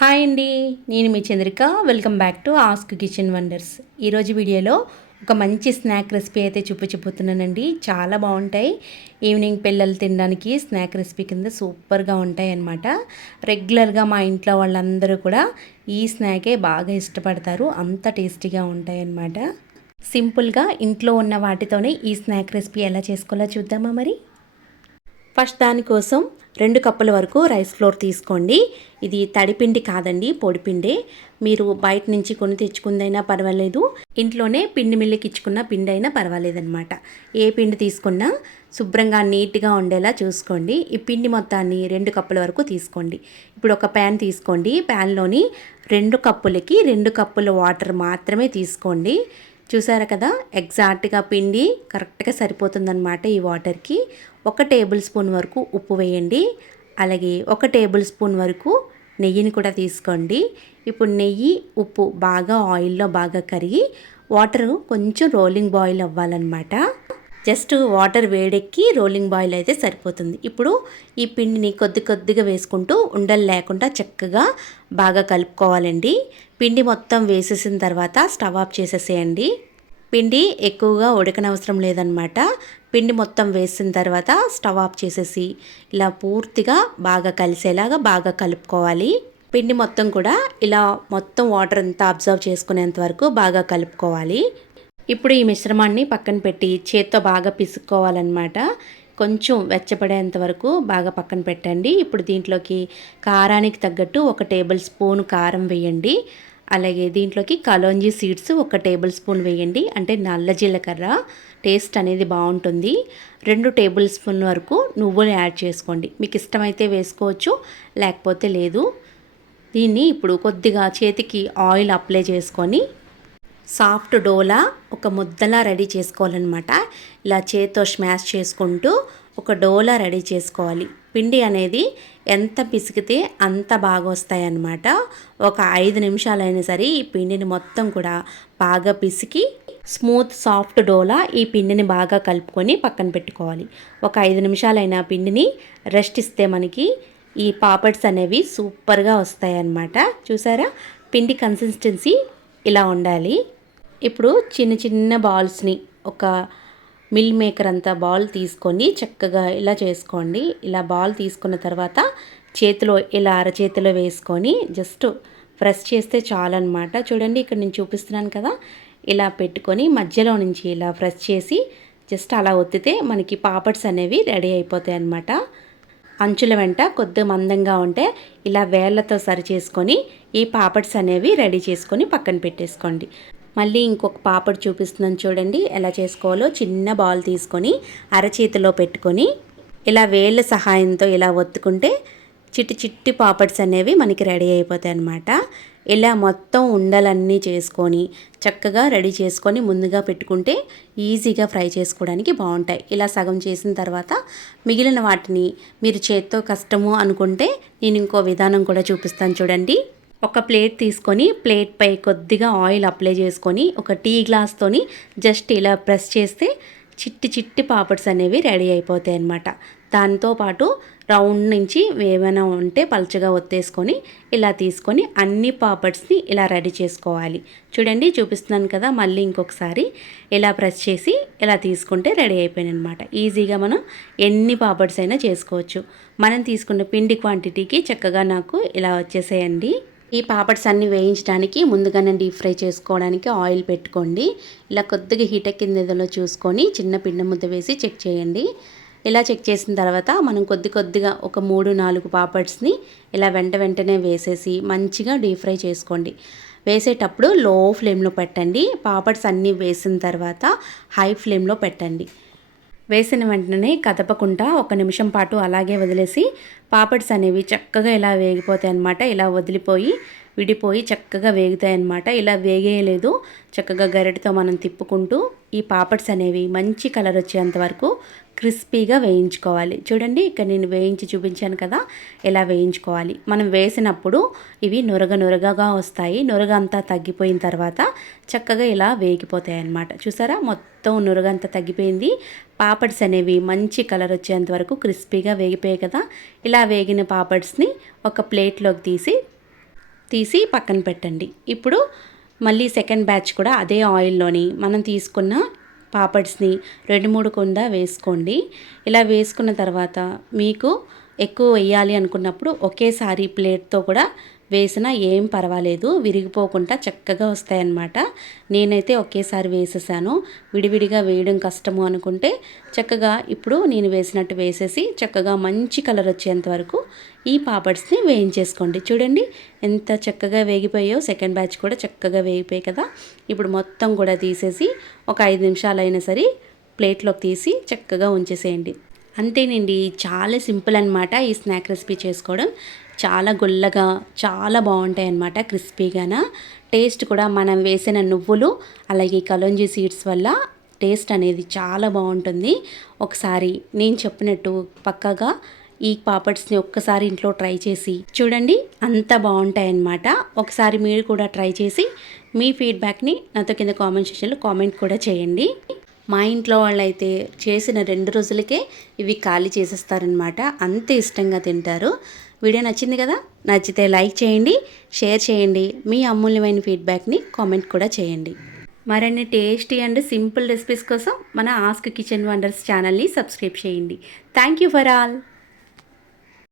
Hi అండి నేను మీ Chandrika. Welcome back to ask kitchen wonders ఈరోజు వీడియోలో ఒక మంచి స్నాక్ రెసిపీ అయితే చూపించబోతున్నానండి. చాలా బాగుంటాయి. ఈవినింగ్ పిల్లలు తినడానికి స్నాక్ రెసిపీ కింద సూపర్గా ఉంటాయి అన్నమాట. రెగ్యులర్గా మా ఇంట్లో వాళ్ళందరూ కూడా ఈ స్నాకే బాగా ఇష్టపడతారు. అంత టేస్టీగా ఉంటాయి అన్నమాట. సింపుల్గా ఇంట్లో ఉన్న వాటితోనే ఈ స్నాక్ రెసిపీ ఎలా చేసుకోవాలో చూద్దామా మరి? ఫస్ట్ దానికోసం రెండు కప్పుల వరకు రైస్ ఫ్లోర్ తీసుకోండి. ఇది తడిపిండి కాదండి పొడిపిండే. మీరు బయట నుంచి కొని తెచ్చుకుందైనా పర్వాలేదు. ఇంట్లోనే పిండి మిల్లికి ఇచ్చుకున్న పిండి అయినా పర్వాలేదన్నమాట. ఏ పిండి తీసుకున్నా శుభ్రంగా నీట్గా ఉండేలా చూసుకోండి. ఈ పిండి మొత్తాన్ని రెండు కప్పుల వరకు తీసుకోండి. ఇప్పుడు ఒక ప్యాన్ తీసుకోండి. ప్యాన్లోని రెండు కప్పులకి రెండు కప్పుల వాటర్ మాత్రమే తీసుకోండి. చూసారా కదా? ఎగ్జాక్ట్గా పిండి కరెక్ట్గా సరిపోతుందన్నమాట ఈ వాటర్కి. ఒక టేబుల్ స్పూన్ వరకు ఉప్పు వేయండి. అలాగే ఒక టేబుల్ స్పూన్ వరకు నెయ్యిని కూడా తీసుకోండి. ఇప్పుడు నెయ్యి ఉప్పు బాగా ఆయిల్లో బాగా కరిగి వాటర్ కొంచెం రోలింగ్ బాయిల్ అవ్వాలన్నమాట. జస్ట్ వాటర్ వేడెక్కి రోలింగ్ బాయిల్ అయితే సరిపోతుంది. ఇప్పుడు ఈ పిండిని కొద్ది కొద్దిగా వేసుకుంటూ ఉండలు లేకుండా చక్కగా బాగా కలుపుకోవాలండి. పిండి మొత్తం వేసేసిన తర్వాత స్టవ్ ఆఫ్ చేసేసేయండి. పిండి ఎక్కువగా ఉడకనవసరం లేదనమాట. పిండి మొత్తం వేసిన తర్వాత స్టవ్ ఆఫ్ చేసేసి ఇలా పూర్తిగా బాగా కలిసేలాగా బాగా కలుపుకోవాలి. పిండి మొత్తం కూడా ఇలా మొత్తం వాటర్ అంతా అబ్జర్వ్ చేసుకునేంత వరకు బాగా కలుపుకోవాలి. ఇప్పుడు ఈ మిశ్రమాన్ని పక్కన పెట్టి చేత్తో బాగా పిసుక్కోవాలన్నమాట. కొంచెం వెచ్చపడేంత వరకు బాగా పక్కన పెట్టండి. ఇప్పుడు దీంట్లోకి కారానికి తగ్గట్టు ఒక టేబుల్ స్పూన్ కారం వేయండి. అలాగే దీంట్లోకి కలోంజీ సీడ్స్ ఒక టేబుల్ స్పూన్ వేయండి. అంటే నల్ల జీలకర్ర టేస్ట్ అనేది బాగుంటుంది. రెండు టేబుల్ స్పూన్ వరకు నువ్వులు యాడ్ చేసుకోండి. మీకు ఇష్టమైతే వేసుకోవచ్చు లేకపోతే లేదు. దీన్ని ఇప్పుడు కొద్దిగా చేతికి ఆయిల్ అప్లై చేసుకొని సాఫ్ట్ డోలా ఒక ముద్దలా రెడీ చేసుకోవాలన్నమాట. ఇలా చేత్తో స్మాష్ చేసుకుంటూ ఒక డోలా రెడీ చేసుకోవాలి. పిండి అనేది ఎంత పిసికితే అంత బాగా వస్తాయన్నమాట ఒక ఐదు నిమిషాలైనా సరే ఈ పిండిని మొత్తం కూడా బాగా పిసికి స్మూత్ సాఫ్ట్ డోలా ఈ పిండిని బాగా కలుపుకొని పక్కన పెట్టుకోవాలి. ఒక ఐదు నిమిషాలైన పిండిని రెస్ట్ ఇస్తే మనకి ఈ పాపడ్స్ అనేవి సూపర్గా వస్తాయి అన్నమాట చూసారా? పిండి కన్సిస్టెన్సీ ఇలా ఉండాలి. ఇప్పుడు చిన్న చిన్న బాల్స్ని ఒక మిల్ మేకర్ అంతా బాల్ తీసుకొని చక్కగా ఇలా చేసుకోండి. ఇలా బాల్ తీసుకున్న తర్వాత చేతిలో ఇలా అరచేతిలో వేసుకొని జస్ట్ ప్రెస్ చేస్తే చాలన్నమాట. చూడండి ఇక్కడ నేను చూపిస్తున్నాను కదా. ఇలా పెట్టుకొని మధ్యలో నుంచి ఇలా ప్రెస్ చేసి జస్ట్ అలా ఒత్తితే మనకి పాపడ్స్ అనేవి రెడీ అయిపోతాయి అన్నమాట. అంచుల వెంట కొద్ది మందంగా ఉంటే ఇలా వేళ్ళతో సరి చేసుకొని ఈ పాపడ్స్ అనేవి రెడీ చేసుకొని పక్కన పెట్టేసుకోండి. మళ్ళీ ఇంకొక పాపడ్ చూపిస్తున్నాను చూడండి. ఎలా చేసుకోవాలో చిన్న బాల్ తీసుకొని అరచేతిలో పెట్టుకొని ఇలా వేళ్ళ సహాయంతో ఇలా ఒత్తుకుంటే చిట్టి చిట్టి పాపడ్స్ అనేవి మనకి రెడీ అయిపోతాయి అన్నమాట. ఇలా మొత్తం ఉండలన్నీ చేసుకొని చక్కగా రెడీ చేసుకొని ముందుగా పెట్టుకుంటే ఈజీగా ఫ్రై చేసుకోవడానికి బాగుంటాయి. ఇలా సగం చేసిన తర్వాత మిగిలిన వాటిని మీరు చేత్తో కష్టము అనుకుంటే నేను ఇంకో విధానం కూడా చూపిస్తాను చూడండి. ఒక ప్లేట్ తీసుకొని ప్లేట్పై కొద్దిగా ఆయిల్ అప్లై చేసుకొని ఒక టీ గ్లాస్తోని జస్ట్ ఇలా ప్రెస్ చేస్తే చిట్టి చిట్టి పాపడ్స్ అనేవి రెడీ అయిపోతాయి అన్నమాట. దాంతోపాటు రౌండ్ నుంచి ఏమైనా ఉంటే పలుచగా ఒత్తేసుకొని ఇలా తీసుకొని అన్ని పాపడ్స్ని ఇలా రెడీ చేసుకోవాలి. చూడండి చూపిస్తున్నాను కదా మళ్ళీ ఇంకొకసారి ఇలా ప్రెస్ చేసి ఇలా తీసుకుంటే రెడీ అయిపోయింది అనమాట ఈజీగా మనం ఎన్ని పాపడ్స్ అయినా చేసుకోవచ్చు. మనం తీసుకున్న పిండి క్వాంటిటీకి చక్కగా నాకు ఇలా వచ్చేసేయండి. ఈ పాపడ్స్ అన్ని వేయించడానికి ముందుగానే డీప్ ఫ్రై చేసుకోవడానికి ఆయిల్ పెట్టుకోండి. ఇలా కొద్దిగా హీట్ ఎక్కిందేదో చూసుకొని చిన్న పిండి ముద్ద వేసి చెక్ చేయండి. ఇలా చెక్ చేసిన తర్వాత మనం కొద్ది కొద్దిగా ఒక మూడు నాలుగు పాపడ్స్ని ఇలా వెంట వెంటనే వేసేసి మంచిగా డీప్ ఫ్రై చేసుకోండి. వేసేటప్పుడు లో ఫ్లేమ్లో పెట్టండి. పాపడ్స్ అన్నీ వేసిన తర్వాత హై ఫ్లేమ్లో పెట్టండి. వేసిన వెంటనే కదపకుండా ఒక నిమిషం పాటు అలాగే వదిలేసి పాపడ్స్ అనేవి చక్కగా ఇలా వేగిపోతాయి అన్నమాట. ఇలా వదిలిపోయి విడిపోయి చక్కగా వేగుతాయి అన్నమాట ఇలా వేగేయలేదు. చక్కగా గరిటతో మనం తిప్పుకుంటూ ఈ పాపడ్స్ అనేవి మంచి కలర్ వచ్చేంత వరకు క్రిస్పీగా వేయించుకోవాలి. చూడండి ఇక్కడ నేను వేయించి చూపించాను కదా ఎలా వేయించుకోవాలి. మనం వేసినప్పుడు ఇవి నురగ నురగగా వస్తాయి. నురగ అంతా తగ్గిపోయిన తర్వాత చక్కగా ఇలా వేగిపోతాయి అన్నమాట చూసారా? మొత్తం నురగ అంతా తగ్గిపోయింది. పాపడ్స్ అనేవి మంచి కలర్ వచ్చేంత వరకు క్రిస్పీగా వేగిపోయాయి కదా. ఇలా వేగిన పాపడ్స్ని ఒక ప్లేట్లోకి తీసి తీసి పక్కన పెట్టండి. ఇప్పుడు మళ్ళీ సెకండ్ బ్యాచ్ కూడా అదే ఆయిల్లోని మనం తీసుకున్న పాపడ్స్ని రెండు మూడు కొంద వేసుకోండి. ఇలా వేసుకున్న తర్వాత మీకు ఎక్కువ వేయాలి అనుకున్నప్పుడు ఒకేసారి ప్లేట్తో కూడా వేసినా ఏం పర్వాలేదు. విరిగిపోకుండా చక్కగా వస్తాయన్నమాట. నేనైతే ఒకేసారి వేసేసాను. విడివిడిగా వేయడం కష్టము అనుకుంటే చక్కగా ఇప్పుడు నేను వేసినట్టు వేసేసి చక్కగా మంచి కలర్ వచ్చేంత వరకు ఈ పాపడ్స్ని వేయించేసుకోండి. చూడండి ఎంత చక్కగా వేగిపోయాయో. సెకండ్ బ్యాచ్ కూడా చక్కగా వేగిపోయాయి కదా. ఇప్పుడు మొత్తం కూడా తీసేసి ఒక ఐదు నిమిషాలు అయినా సరే ప్లేట్లోకి తీసి చక్కగా ఉంచేసేయండి. అంతేనండి. చాలా సింపుల్ అనమాట ఈ స్నాక్ రెసిపీ చేసుకోవడం. చాలా గుల్లగా చాలా బాగుంటాయి అన్నమాట క్రిస్పీగాన. టేస్ట్ కూడా మనం వేసిన నువ్వులు అలాగే కలోంజీ సీడ్స్ వల్ల టేస్ట్ అనేది చాలా బాగుంటుంది. ఒకసారి నేను చెప్పినట్టు పక్కగా ఈ పాపడ్స్ని ఒక్కసారి ఇంట్లో ట్రై చేసి చూడండి అంత బాగుంటాయి అన్నమాట ఒకసారి మీరు కూడా ట్రై చేసి మీ ఫీడ్బ్యాక్ని నాతో కింద కామెంట్ సెక్షన్లో కామెంట్ కూడా చేయండి. మా ఇంట్లో వాళ్ళైతే చేసిన రెండు రోజులకే ఇవి ఖాళీ చేసేస్తారనమాట అంత ఇష్టంగా తింటారు. వీడియో నచ్చింది కదా? నచ్చితే లైక్ చేయండి షేర్ చేయండి మీ అమూల్యమైన ఫీడ్బ్యాక్ని కామెంట్ కూడా చేయండి. మరిన్ని టేస్టీ అండ్ సింపుల్ రెసిపీస్ కోసం మన ఆస్క్ కిచెన్ వండర్స్ ఛానల్ని సబ్స్క్రైబ్ చేయండి. Thank you for all